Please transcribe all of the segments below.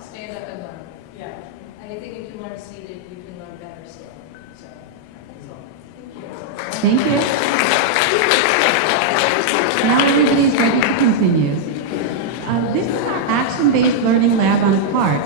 stand up and learn. Yeah. And I think if you learn seated, you can learn better still. So that's all. Thank you. Now everybody's ready to continue. This is our action-based learning lab on a cart.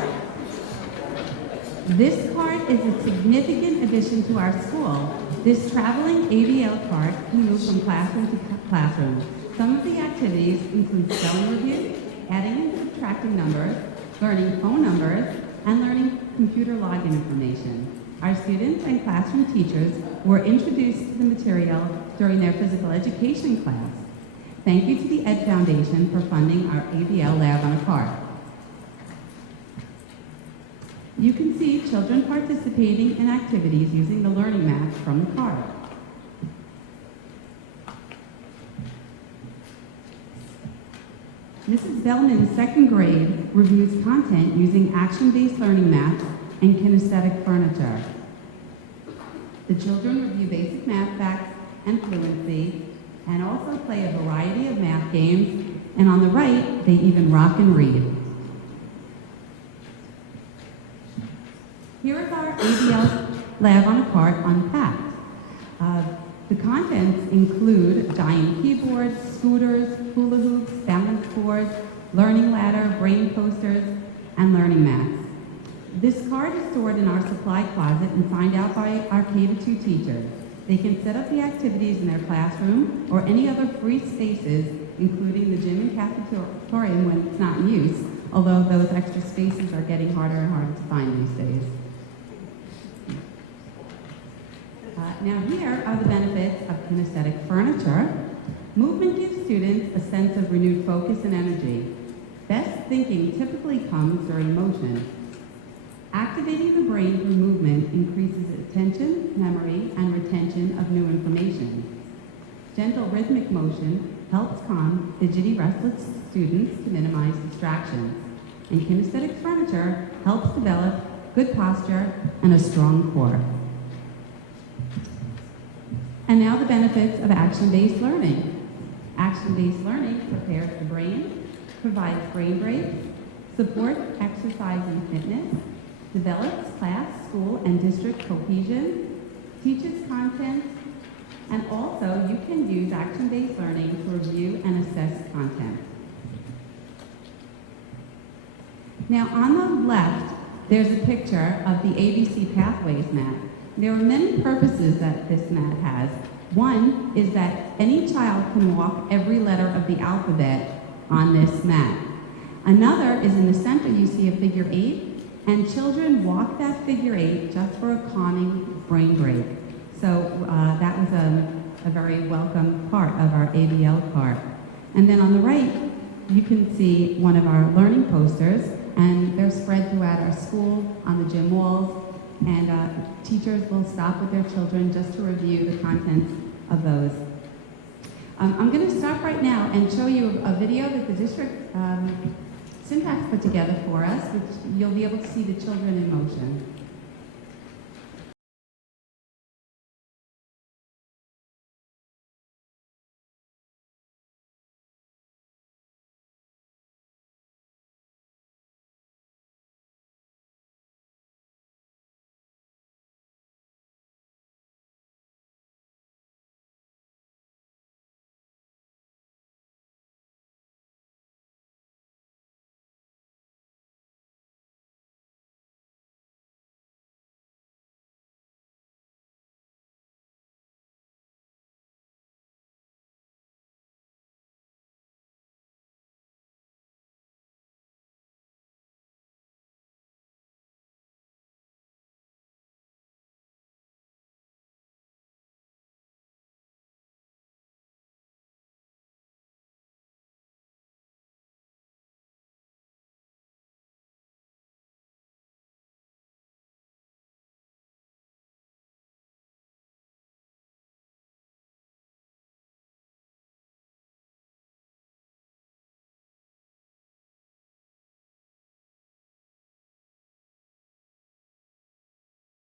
This cart is a significant addition to our school. This traveling ABL cart can move from classroom to classroom. Some of the activities include spelling review, adding and subtracting numbers, learning phone numbers, and learning computer login information. Our students and classroom teachers were introduced to the material during their physical education class. Thank you to the Ed Foundation for funding our ABL lab on a cart. You can see children participating in activities using the learning maps from the cart. Mrs. Bellman in second grade reviews content using action-based learning maps and kinesthetic furniture. The children review basic math facts and fluency and also play a variety of math games, and on the right, they even rock and read. Here is our ABL lab on a cart unpacked. The contents include giant keyboards, scooters, hula hoops, balance boards, learning ladder, brain posters, and learning mats. This cart is stored in our supply closet and signed out by our K-2 teachers. They can set up the activities in their classroom or any other free spaces, including the gym and cafeteria when it's not in use, although those extra spaces are getting harder and harder to find these days. Now here are the benefits of kinesthetic furniture. Movement gives students a sense of renewed focus and energy. Best thinking typically comes during motion. Activating the brain through movement increases attention, memory, and retention of new information. Gentle rhythmic motion helps calm fidgety, restless students to minimize distractions. And kinesthetic furniture helps develop good posture and a strong core. And now the benefits of action-based learning. Action-based learning prepares the brain, provides brain breaks, supports exercise and fitness, develops class, school, and district cohesion, teaches content, and also you can use action-based learning to review and assess content. Now on the left, there's a picture of the ABC Pathways map. There are many purposes that this map has. One is that any child can walk every letter of the alphabet on this map. Another is in the center you see a figure 8, and children walk that figure 8 just for a calming brain break. So that was a very welcome part of our ABL cart. And then on the right, you can see one of our learning posters, and they're spread throughout our school, on the gym walls, and teachers will stop with their children just to review the contents of those. I'm going to stop right now and show you a video that the district Syntax put together for us, which you'll be able to see the children in motion.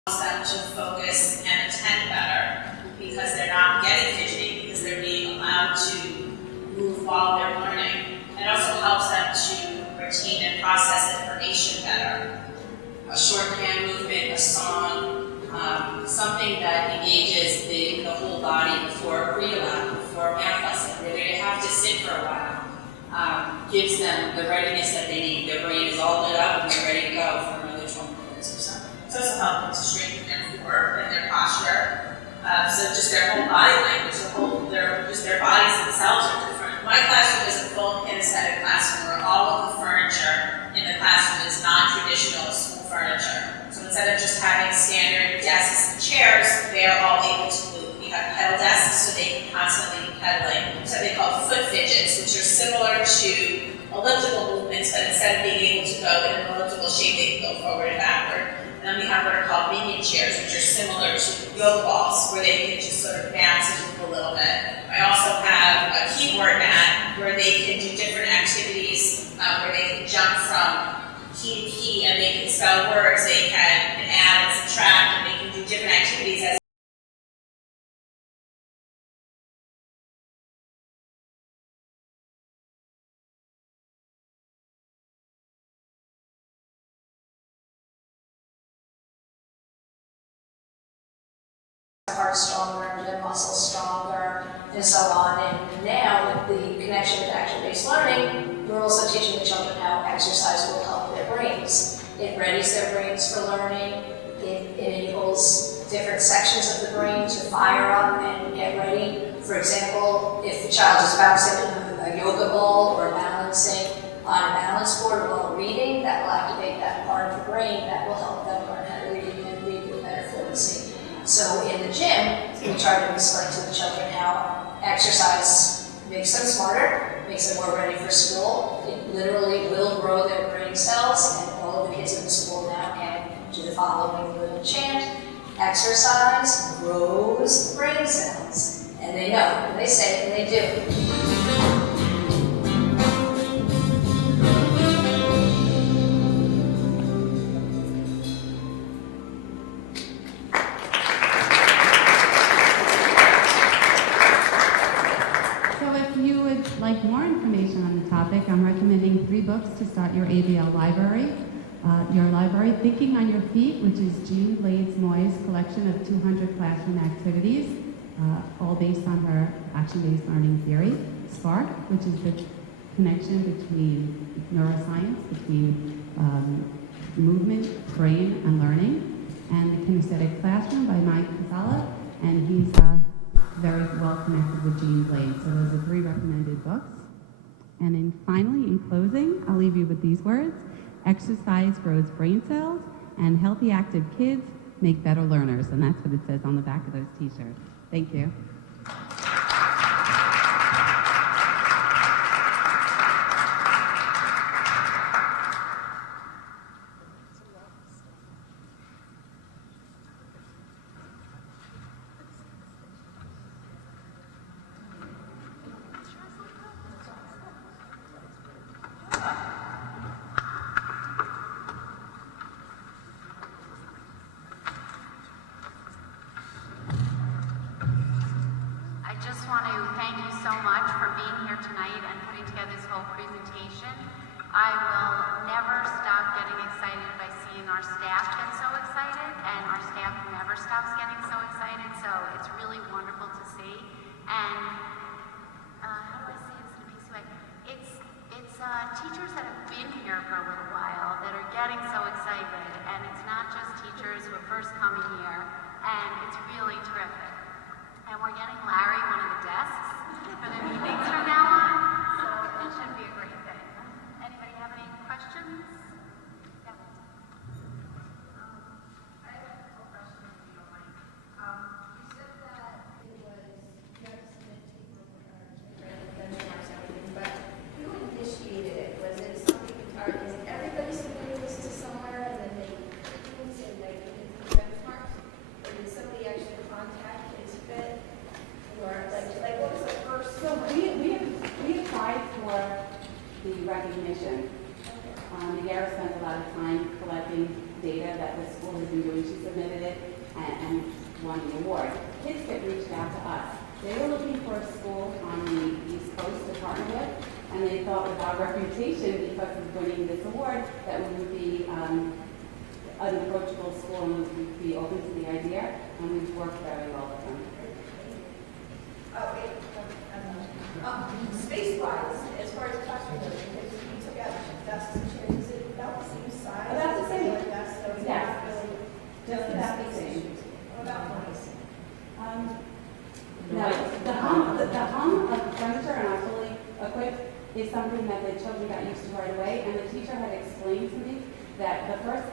Them to focus and attend better because they're not getting fidgety, because they're being allowed to move while they're learning. It also helps them to retain and process information a shorthand movement, a song, something that engages the whole body before a read-aloud, before a math lesson, where they have to sit for a while, gives them the readiness that they need. Their brain is all lit up and they're ready to go for another 20 minutes or something. It doesn't help them to strengthen their core and their posture. So just their whole body language, their bodies themselves are different. My classroom is a full kinesthetic classroom where all of the furniture in the classroom is non-traditional school furniture. So instead of just having standard desks and chairs, they are all able to move. We have pedal desks so they can constantly be pedaling. Something called foot fidgets, which are similar to elliptical movements, but instead of being able to go in an elliptical shape, they can go forward and backward. And then we have what are called minion chairs, which are similar to yoga balls, where they can just sort of bounce and move a little bit. I also have a keyboard mat where they can do different activities, where they can jump from key to key, and they can spell words, they can add and subtract, and they can do different activities as heart stronger, the muscles stronger, and so on. And now, with the connection with action-based learning, we're also teaching the children how exercise will help their brains. It readies their brains for learning. It enables different sections of the brain to fire up and get ready. For example, if the child is bouncing a yoga ball or balancing on a balance board while reading, that will activate that part of the brain that will help them learn how to read and read with better fluency. So in the gym, we try to explain to the children how exercise makes them smarter, makes them more ready for school. It literally will grow their brain cells, and all of the kids in the school now can do the following little chant: exercise grows brain cells. And they know, and they say it, and they do. Like more information on the topic, I'm recommending 3 books to start your ABL library. Your library, Thinking on Your Feet, which is Jean Blades Moy's collection of 200 classroom activities, all based on her action-based learning theory. Spark, which is the connection between neuroscience, between movement, brain, and learning. And The Kinesthetic Classroom by Mike Casala, and he's very well connected with Jean Blades. So those are 3 recommended books. And then finally, in closing, I'll leave you with these words: exercise grows brain cells, and healthy, active kids make better learners. And that's what it says on the back of those t-shirts. Thank you. I will never stop getting excited by seeing our staff get so excited, and our staff never stops getting so excited, so it's really wonderful to see. And how do I say this in a peaceful way? It's teachers that have been here for a little while that are getting so excited, and it's not just teachers who are first coming here, and it's really terrific. And we're getting Larry one of the desks for the meetings from now on, so it should be a great thing. Anybody have any questions? Yeah. I have a couple questions if you don't mind. You said that it was, you have to submit benchmarks and everything, but who initiated it? Was it something, is everybody submitting this to somewhere and then they say like benchmarks? Or did somebody actually contact ISFIT? Or like what was the first? So we applied for the recognition. Nagara spent a lot of time collecting data that the school has been doing. She submitted it and won the award. ISFIT reached out to us. They were looking for a school on the East Coast to partner with, and they thought with our reputation, because of winning this award, that we would be an approachable school and would be open to the idea, and we've worked very well with them. Space-wise, as far as classrooms, because you took out desks and chairs, is it about the same size? About the same. Like that's, so it's Yes. not really Just about the same. What about noise? No, the hum of furniture and our fully equipped is something that the children got used to right away, and the teacher had explained to me that the first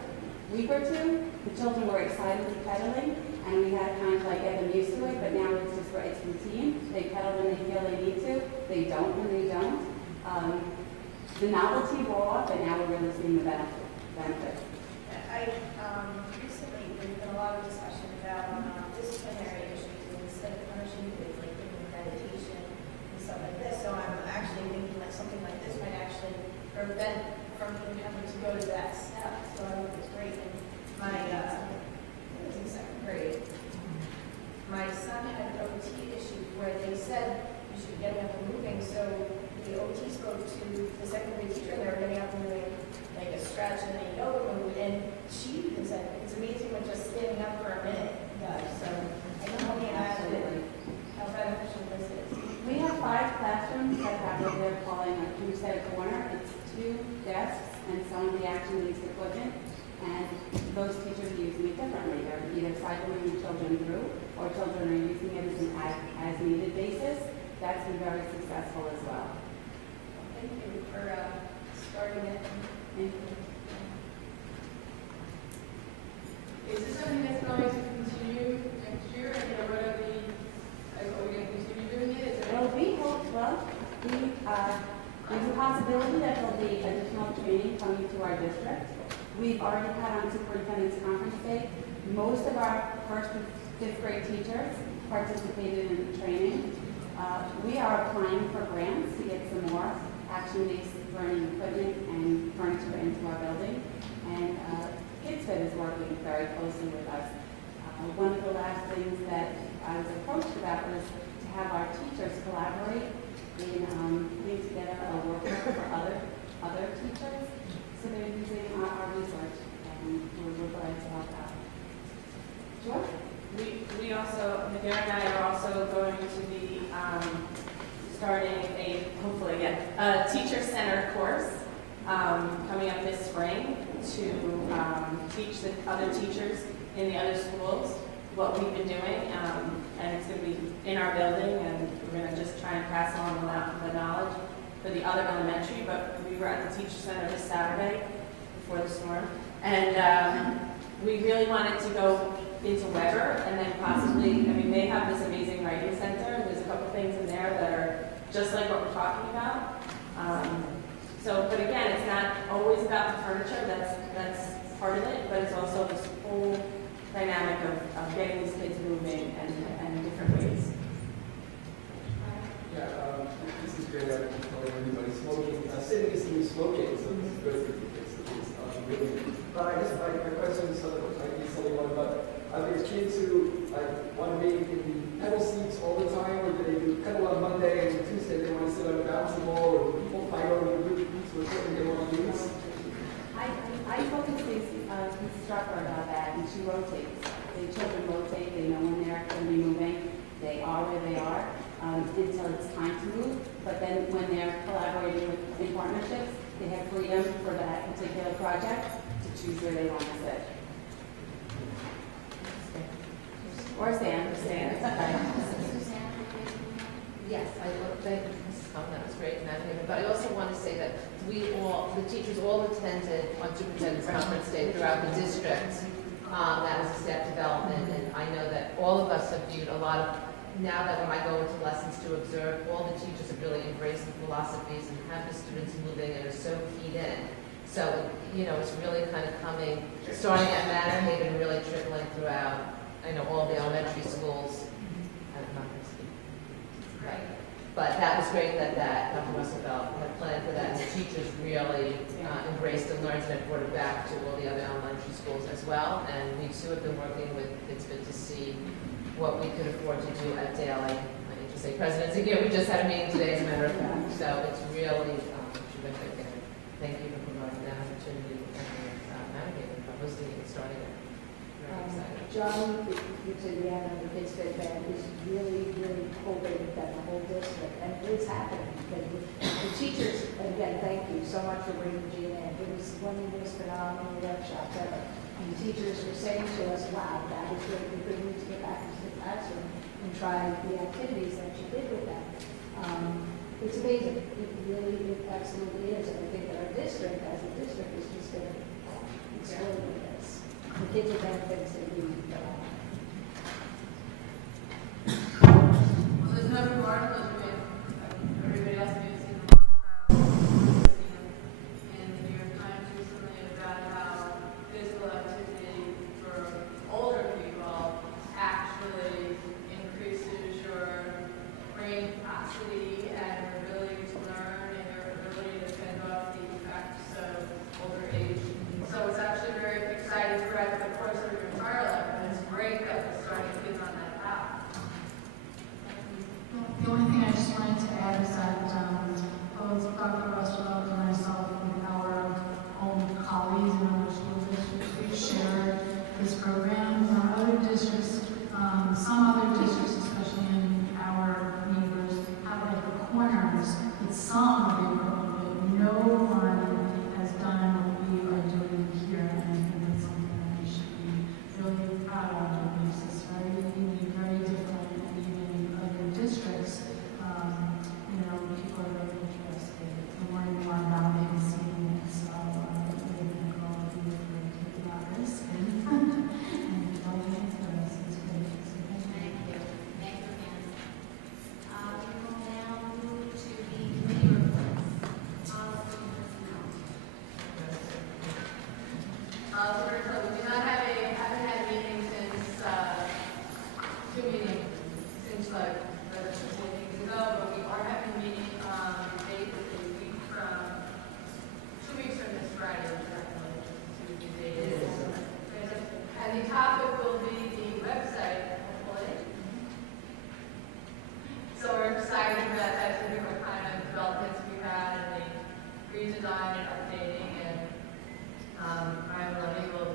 week or two, the children were excited with pedaling, and we had to kind of like get them used to it, but now it's just, it's routine. They pedal when they feel they need to, they don't when they don't. The novelty wore off, and now we're really seeing the benefits. Recently, there's been a lot of discussion about disciplinary issues, and instead of punishing kids, like giving them medication and stuff like this. So I'm actually thinking that something like this might actually prevent from even having to go to that step. So I think it's great. And my, I was in second grade. My son had OT issues where they said you should get up and moving. So the OT spoke to the second grade teacher, and they were getting up and doing like a stretch and then a yoga move. And she even said it's amazing what just standing up for a minute does. So I can only imagine how beneficial this is. We have 5 classrooms that have what they're calling a two-set corner. It's 2 desks and some of the action-based equipment, and those teachers are using it differently. They're either cycling the children through, or children are using it as an as-needed basis. That's been very successful as well. Thank you for starting it. Thank you. Is this something that's going to continue next year? And what are we going to continue doing it? Well, we hope, there's a possibility that there'll be additional training coming to our district. We've already had on Superintendent's Conference Day, most of our 1st and 5th grade teachers participated in the training. We are applying for grants to get some more action-based learning equipment and furniture into our building. And KidsFit is working very closely with us. One of the last things that I was approached about was to have our teachers collaborate in putting together a workbook for other teachers. So they're using our research, and we're glad to help out. Sure? We also, Madera and I are also going to be starting hopefully a teacher-centered course coming up this spring to teach the other teachers in the other schools what we've been doing, and it's going to be in our building, and we're going to just try and pass along the knowledge for the other elementary. But we were at the Teacher Center this Saturday before the storm, and we really wanted to go into Weber, and then possibly, they have this amazing writing center. There's a couple things in there that are just like what we're talking about. But again, it's not always about the furniture. That's part of it, but it's also this whole dynamic of getting these kids moving and different ways. Yeah, this is great. I don't know everybody smoking. Sitting is new smoking, so this is good for kids. Really. But I guess my question is might be something like, but are there kids who want to be in pedal seats all the time, or do they do pedal on Monday and Tuesday they want to sit on a bouncing ball, or people fight over the group with what they want to use? I spoke to Stacy, instructor about that, and she rotates. The children rotate, they know when they're going to be moving. They are where they are until it's time to move. But then when they're collaborating in partnerships, they have freedom for that particular project to choose where they want to sit. Or stand, it's okay. Yes, I thank Mrs. Cohen, that was great, but I also want to say that the teachers all attended on Superintendent's Conference Day throughout the district. That was a staff development, and I know that all of us have viewed a lot of, now that when I go into lessons to observe, all the teachers have really embraced the philosophies and have the students moving and are so keyed in. So, it's really kind of starting at Manor and really trickling throughout, I know, all the elementary schools. I'm not going to speak. Right. But that was great that Dr. Roosevelt had planned for that, and the teachers really embraced and learned and brought it back to all the other elementary schools as well. And we too have been working with Kidsfit to see what we could afford to do at Dale. I need to say President's Year. We just had a meeting today, as a matter of fact. So it's really terrific. And thank you for providing that opportunity and navigating for hosting and starting. John, you said you have the kids fit band, is really, really hoping that the whole district, and it's happening, because the teachers, and again, thank you so much for bringing Gina in. It was one of the most phenomenal workshops ever. And the teachers were saying to us, wow, that was great, we really need to get back into the classroom and try the activities that you did with them. It's amazing, it really, it absolutely is, and I think that our district, as a district, is just going to explode with this. The kids are benefiting to be, Well, there's no new articles, everybody else may have seen them also. In the New York Times recently about how physical activity for older people actually increases your brain capacity and your ability to learn and your ability to fend off the effects of older age. So it's actually very exciting throughout the course of your entire life, and it's great that we're starting kids on that path. The only thing I just wanted to add is that both Dr. Russell and myself and our own colleagues in other school districts, we've shared this program. Other districts, some other districts, especially in our neighbors, have like the corners with some of the equipment. No one has done what we are doing here, and I think that's something that we should be really proud of. It's very unique, very different, and even in other districts, people are very interested in learning more about it and seeing it. So, really thank all of you for taking that risk and going into this. It's great. So thank you. Thank you, Anne. We will now move to the committee reports. Policy and personnel. We do not have haven't had a meeting since, two meetings, since like, 4 meetings ago, but we are having a meeting, basically a week from, 2 weeks from this Friday, exactly, Tuesday date is. And the topic will be the website, hopefully. So we're excited about that, to what kind of developments we've had and the redesign and updating, and Brian Levy will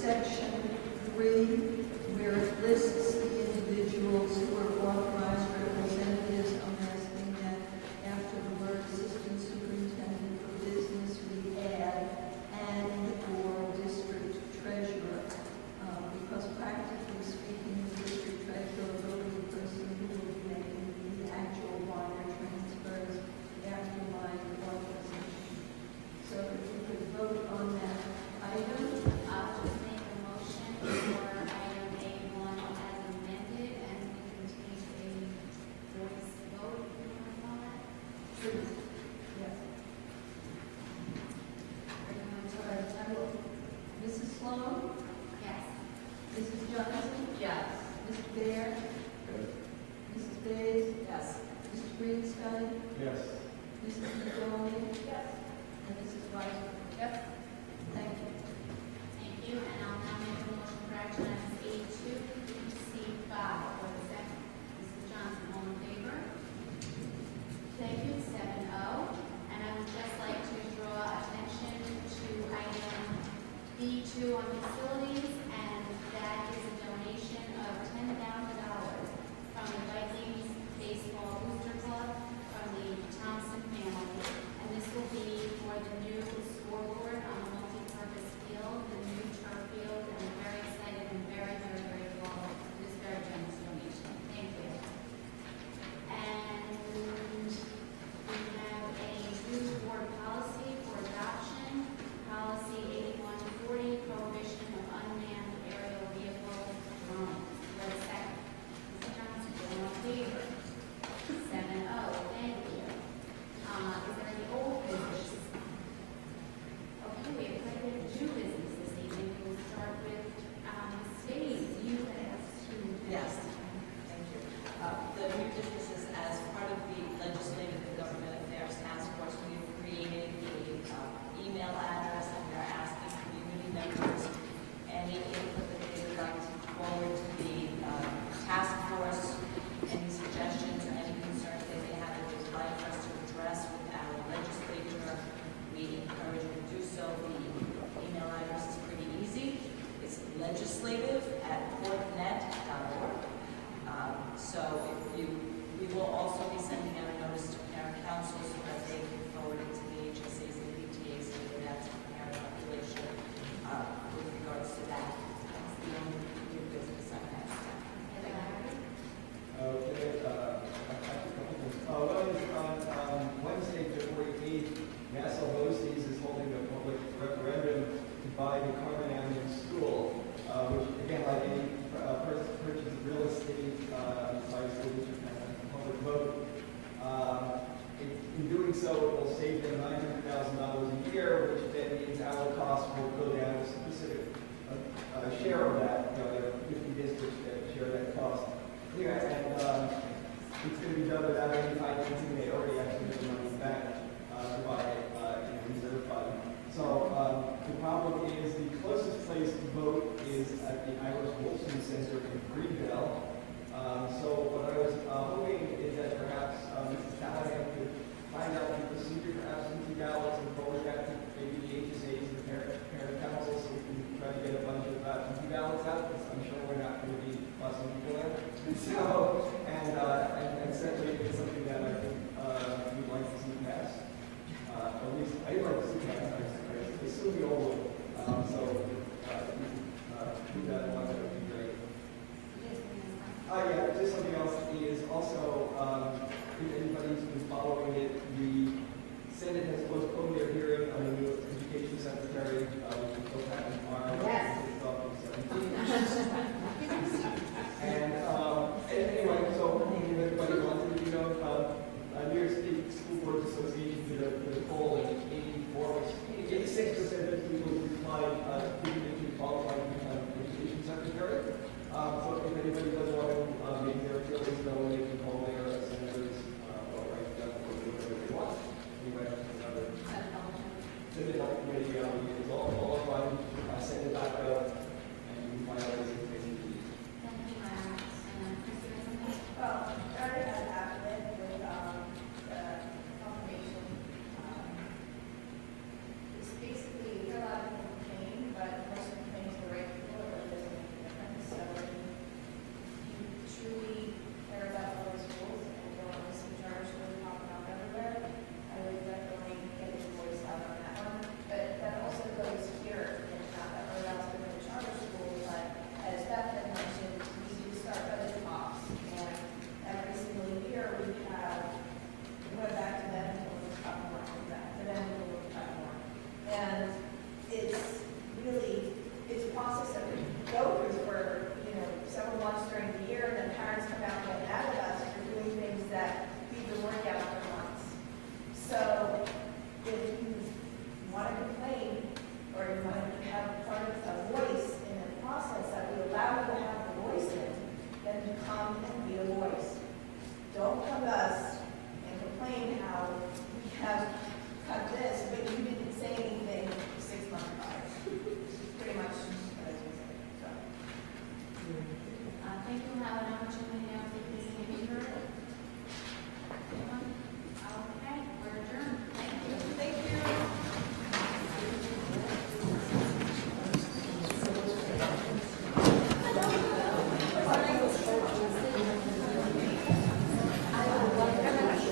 section 3, where it lists the individuals who are authorized representatives, I'm asking that after the word assistant superintendent for business, we add and/or district treasurer, because practically speaking, the district treasurer will be the person who will be making the actual wire transfers after my authorization. So if you could vote on that item. I'll just make a motion for item A1 as amended, and we can take a voice vote, if you want to call that. Yes. Everyone All right, I will. Mrs. Sloan? Yes. Mrs. Johnson? Yes. Mr. Baer? Mrs. Bays? Yes. Mr. Greenstein? Yes. Mrs. McDonald? Yes. And Mrs. Weiser? Yes. Thank you. Thank you, and I'll now make a motion for action items A2 through C5 for the second. Mrs. Johnson, all in favor? Thank you, 7-0. And I would just like to draw attention to item B2 on facilities, and that is a donation of $10,000 from the Vikings Baseball Booster Club from the Thompson family. And this will be for the new scoreboard on the multi-purpose field, the new turf field, and I'm very excited and very, very grateful for this very generous donation. Thank you. And we have a new board policy for adoption, policy 8140, prohibition of unmanned aerial vehicle drones. For a second. Mrs. Johnson, all in favor? 7-0, thank you. Is there any old business? Okay, we have quite a bit of new business this evening. We'll start with Steve. You have to. Yes. Thank you. The new business is as part of the Legislative and Government Affairs Task Force, we have created a email address and we are asking community members any input that they would like to forward to the task force, any suggestions or any concerns they may have that they would like us to address with our legislature. We encourage you to do so. The email address is pretty easy. It's legislative